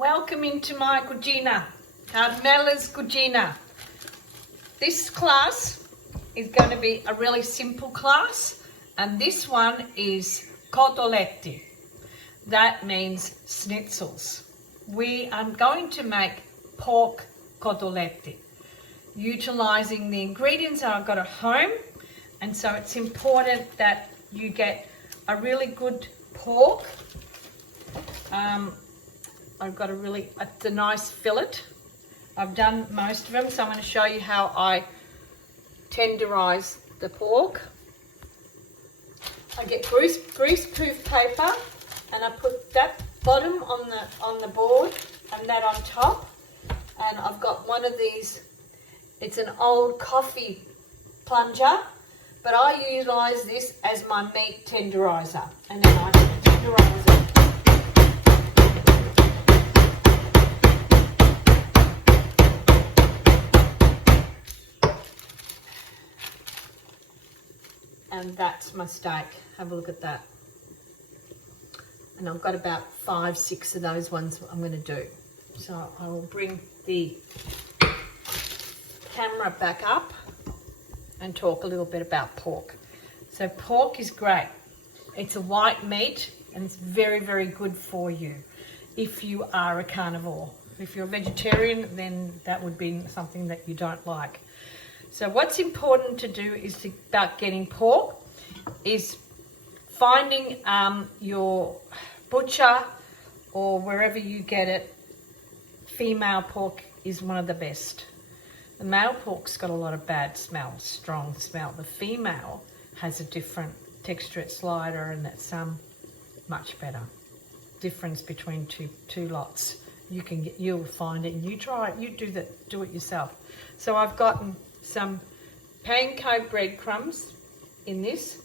Welcome into my cucina, Carmela's cucina. This class is going to be a really simple class, and this one is Cotolette. That means Snitzels. We are going to make pork Cotolette, utilising the ingredients that I've got at home, and so it's important that you get a really good pork. I've got it's a nice fillet. I've done most of them, so I'm going to show you how I tenderize the pork. I get greaseproof paper and I put that bottom on the board and that on top. And I've got one of these, it's an old coffee plunger, but I utilize this as my meat tenderizer, and then I tenderize it. And that's my steak. Have a look at that. And I've got about 5, 6 of those ones I'm going to do. So I will bring the camera back up and talk a little bit about pork. So pork is great. It's a white meat and it's very, very good for you if you are a carnivore. If you're a vegetarian, then that would be something that you don't like. So what's important to do about getting pork is finding your butcher or wherever you get it. Female pork is one of the best. The male pork's got a lot of bad smell, strong smell. The female has a different texture. It's lighter and it's much better. Difference between two lots. You'll find it. You try it. You do it yourself. So I've gotten some panko breadcrumbs in this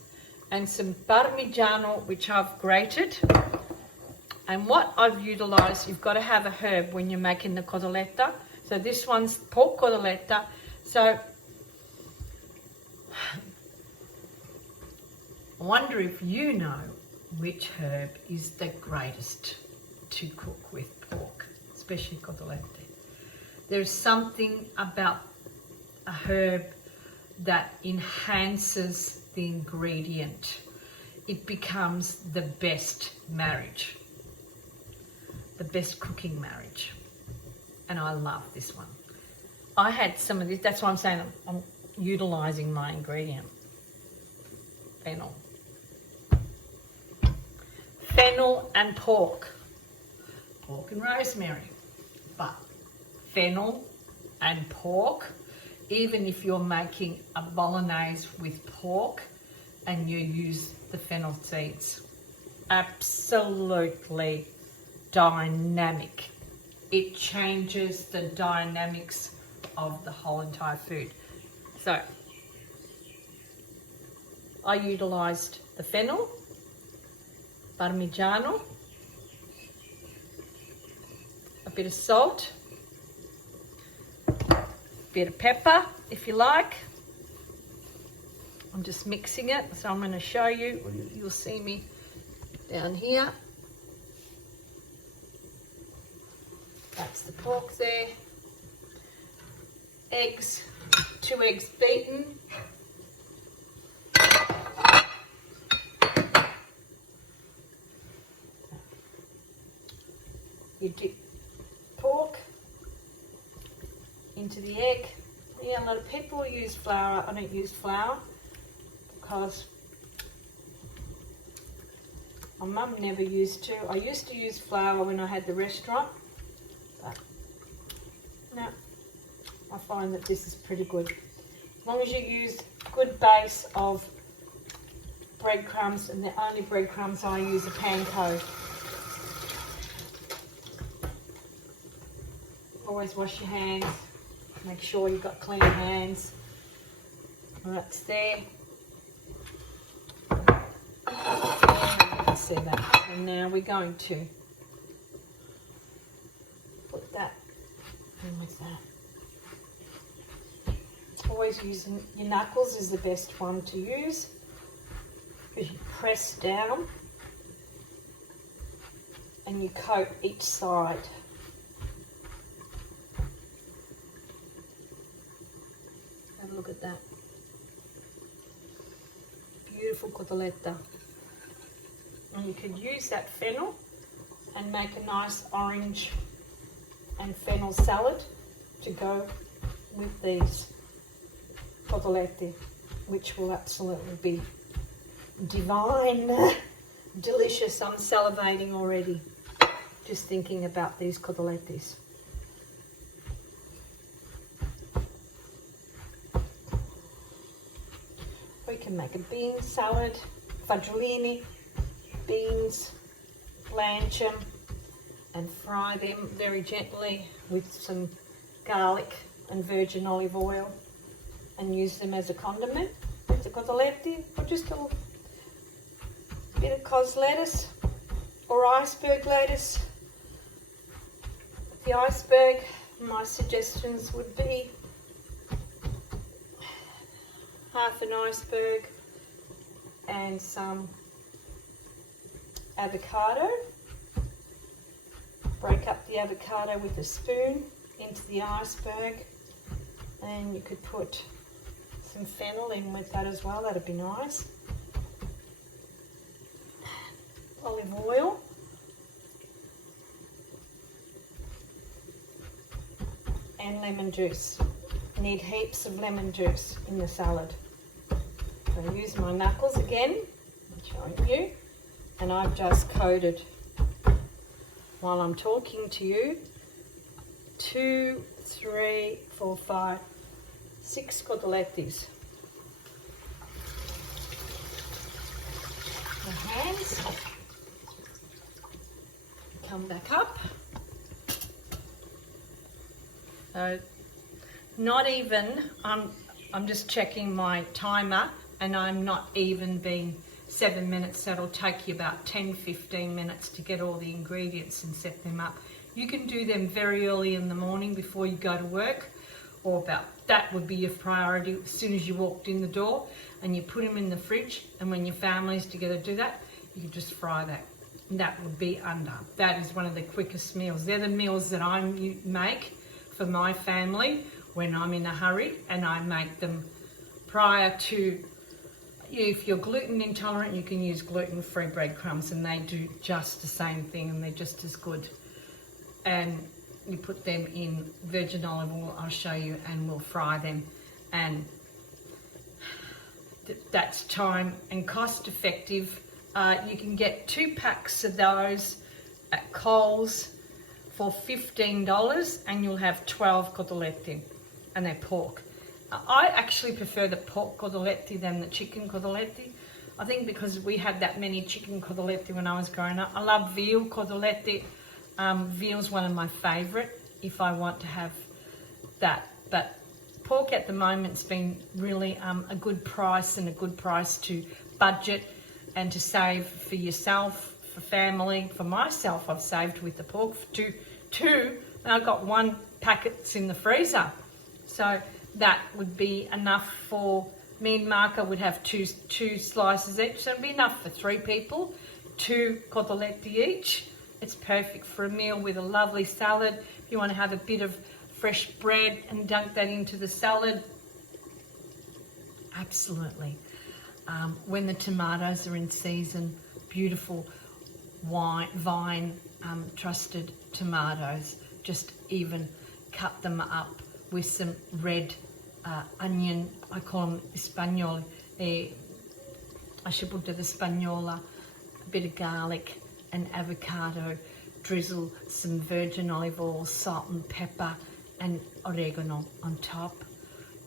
and some parmigiano, which I've grated. And what I've utilised, you've got to have a herb when you're making the cotoletta. So this one's pork cotoletta. So I wonder if you know which herb is the greatest to cook with pork, especially cotolette. There's something about a herb that enhances the ingredient. It becomes the best marriage, the best cooking marriage. And I love this one. I had some of this, that's why I'm saying I'm utilising my ingredient. Fennel. Fennel and pork. Pork and rosemary. But fennel and pork, even if you're making a bolognese with pork and you use the fennel seeds, absolutely dynamic. It changes the dynamics of the whole entire food. So I utilised the fennel, parmigiano, a bit of salt, bit of pepper if you like. I'm just mixing it, so I'm going to show you. You'll see me down here. That's the pork there. Eggs, 2 eggs beaten. You dip pork into the egg. Yeah, a lot of people use flour. I don't use flour because my mum never used to. I used to use flour when I had the restaurant, but no, I find that this is pretty good. As long as you use good base of breadcrumbs, and the only breadcrumbs I use are panko. Always wash your hands. Make sure you've got clean hands. That's there. Let's see that. And now we're going to put that in with that. Always using your knuckles is the best one to use, because you press down and you coat each side. Have a look at that. Beautiful cotoletta. And you could use that fennel and make a nice orange and fennel salad to go with these cotolette, which will absolutely be divine, delicious. I'm salivating already just thinking about these cotolettes. We can make a bean salad, fagiolini, beans, blanch them and fry them very gently with some garlic and virgin olive oil and use them as a condiment with the cotolette, or just a bit of cos lettuce or iceberg lettuce. The iceberg, my suggestions would be half an iceberg and some avocado. Break up the avocado with a spoon into the iceberg, and you could put some fennel in with that as well, that'd be nice. Olive oil. And lemon juice. You need heaps of lemon juice in the salad. So I use my knuckles again, I'm showing you, and I've just coated, while I'm talking to you, 2, 3, 4, 5, 6 cotolettes. My hands come back up. So not even, I'm just checking my timer, and I'm not even being 7 minutes. That'll take you about 10-15 minutes to get all the ingredients and set them up. You can do them very early in the morning before you go to work, or about that would be your priority as soon as you walked in the door, and you put them in the fridge, and when your family's together do that, you can just fry that. And that would be under. That is one of the quickest meals. They're the meals that I make for my family when I'm in a hurry, and I make them prior to. If you're gluten intolerant, you can use gluten-free breadcrumbs, and they do just the same thing, and they're just as good. And you put them in virgin olive oil, I'll show you, and we'll fry them. And that's time and cost effective. You can get 2 packs of those at Coles for $15, and you'll have 12 cotolette, and they're pork. I actually prefer the pork cotolette than the chicken cotolette. I think because we had that many chicken cotolette when I was growing up. I love veal cotolette. Veal's one of my favourite if I want to have that. But pork at the moment's been really a good price, and a good price to budget and to save for yourself, for family. For myself, I've saved with the pork for two, and I've got 1 packets in the freezer. So that would be enough for me and Marco would have two slices each, so it'd be enough for 3 people, 2 cotolette each. It's perfect for a meal with a lovely salad. If you want to have a bit of fresh bread and dunk that into the salad, absolutely. When the tomatoes are in season, beautiful vine trusted tomatoes, just even cut them up with some red onion, I call them espagnole, chipotle de spagnola, a bit of garlic and avocado, drizzle some virgin olive oil, salt and pepper, and oregano on top.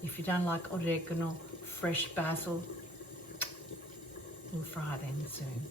If you don't like oregano, fresh basil, we'll fry them soon.